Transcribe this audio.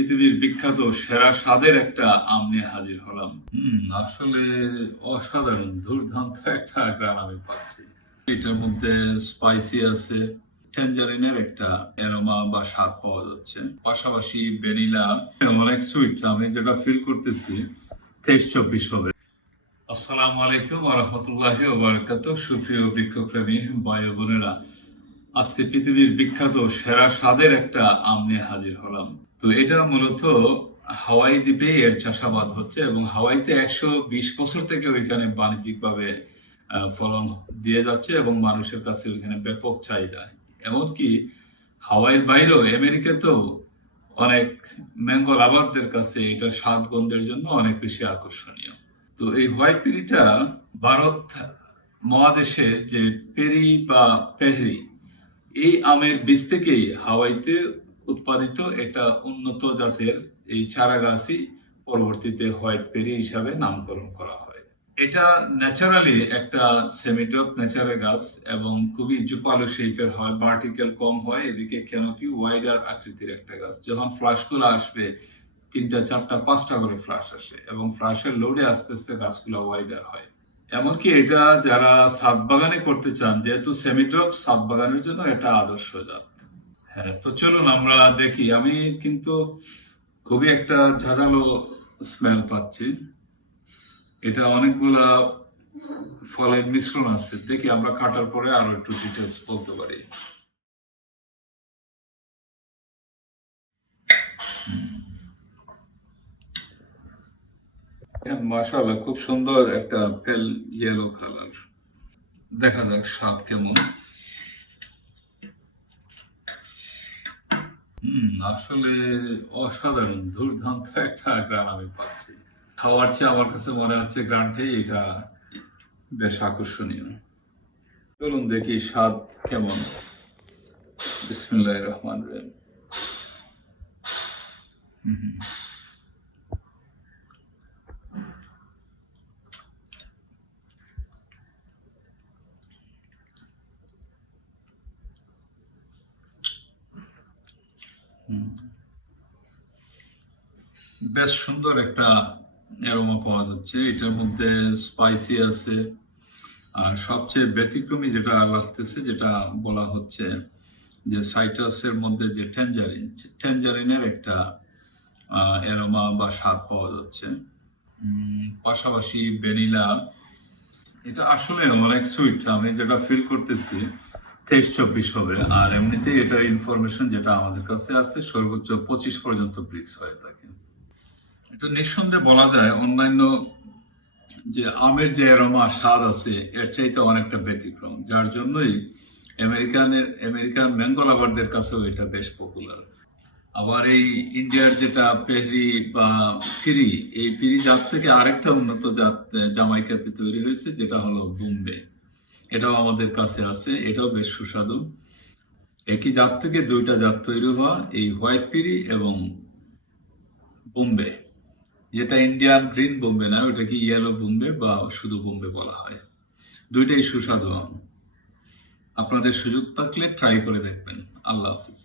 পৃথিবীর বিখ্যাত সেরা স্বাদের একটা আম নিয়ে হাজির হলাম। আসলে অসাধারণ দুর্দান্ত একটা গ্রান আমি পাচ্ছি। এটার মধ্যে স্পাইসি আছে, ট্যাঞ্জারিনের একটা অ্যারোমা বা স্বাদ পাওয়া যাচ্ছে, পাশাপাশি ভ্যানিলা, অনেক সুইট। আমি যেটা ফিল করতেছি 23-24 হবে। আসসালামু আলাইকুম ওয়া রাহমাতুল্লাহি ওয়া বারাকাতুহু। সুপ্রিয় বৃক্ষপ্রেমী ভাই ও বোনেরা, আজকে পৃথিবীর বিখ্যাত সেরা স্বাদের একটা আম নিয়ে হাজির হলাম। তো এটা মূলত হাওয়াই দ্বীপে এর চাষাবাদ হচ্ছে এবং হাওয়াইতে 120 বছর থেকে ওইখানে বাণিজ্যিকভাবে ফলন দিয়ে যাচ্ছে এবং মানুষের কাছে ওইখানে ব্যাপক চাহিদা। এমনকি হাওয়াইয়ের বাইরেও আমেরিকাতেও অনেক ম্যাঙ্গো লাভারদের কাছে এটার স্বাদ গন্ধের জন্য অনেক বেশি আকর্ষণীয়। তো এই হোয়াইট পেরিটা ভারত মহাদেশের যে পেরি বা পেহরি, এই আমের বীজ থেকেই হাওয়াইতে উৎপাদিত একটা উন্নত জাতের এই চারা গাছই পরবর্তীতে হোয়াইট পেরি হিসাবে নামকরণ করা হয়। এটা ন্যাচারালি একটা সেমিটপ নেচারের গাছ এবং খুবই জুপালো শেপের হয়, ভার্টিক্যাল কম হয়, এদিকে ক্যানোপি ওয়াইডার আকৃতির একটা গাছ। যখন ফ্লাশগুলো আসবে 3টা 4টা 5টা করে ফ্লাশ আসে এবং ফ্লাশের লোডে আস্তে আস্তে গাছগুলো ওয়াইডার হয়। এমনকি এটা যারা ছাদ বাগানে করতে চান, যেহেতু সেমিটপ, ছাদ বাগানের জন্য এটা আদর্শ জাত। হ্যাঁ, তো চলুন আমরা দেখি। আমি কিন্তু খুবই একটা ঝাঁঝালো স্মেল পাচ্ছি। এটা অনেকগুলা ফলের মিশ্রণ আছে, দেখি আমরা কাটার পরে আরো একটু ডিটেলস বলতে পারি। মাশাআল্লাহ, খুব সুন্দর একটা পেল ইয়েলো কালার। দেখা যাক স্বাদ কেমন। আসলে অসাধারণ দুর্দান্ত একটা গ্রান আমি পাচ্ছি। খাওয়ার চেয়ে আমার কাছে মনে হচ্ছে গ্রানটাই এটা বেশ আকর্ষণীয়। চলুন দেখি স্বাদ কেমন। বিসমিল্লাহির রহমানির রহিম। বেশ সুন্দর একটা অ্যারোমা পাওয়া যাচ্ছে। এটার মধ্যে স্পাইসি আছে, আর সবচেয়ে ব্যতিক্রমী যেটা লাগতেছে, যেটা বলা হচ্ছে যে সাইট্রাসের মধ্যে যে ট্যাঞ্জারিনের একটা অ্যারোমা বা স্বাদ পাওয়া যাচ্ছে, পাশাপাশি ভ্যানিলা। এটা আসলে অনেক সুইট। আমি যেটা ফিল করতেছি 23-24 হবে। আর এমনিতেই এটার ইনফরমেশন যেটা আমাদের কাছে আছে, সর্বোচ্চ 25 পর্যন্ত ব্রিক্স হয়ে থাকে। এটা নিঃসন্দেহে বলা যায় অন্যান্য যে আমের যে অ্যারোমা স্বাদ আছে এর চাইতে অনেকটা ব্যতিক্রম, যার জন্যই আমেরিকান ম্যাঙ্গো লাভারদের কাছেও এটা বেশ পপুলার। আবার এই ইন্ডিয়ার যেটা পেহরি বা পিরি, এই পিরি জাত থেকে আরেকটা উন্নত জাত জামাইকাতে তৈরি হয়েছে, যেটা হলো বোম্বে। এটাও আমাদের কাছে আছে, এটাও বেশ সুস্বাদু। একই জাত থেকে 2টা জাত তৈরি হওয়া, এই হোয়াইট পিরি এবং বোম্বে, যেটা ইন্ডিয়ান গ্রিন বোম্বে না, ওটাকে ইয়েলো বোম্বে বা শুধু বোম্বে বলা হয়। দুইটাই সুস্বাদু আম। আপনাদের সুযোগ থাকলে ট্রাই করে দেখবেন। আল্লাহ হাফিজ।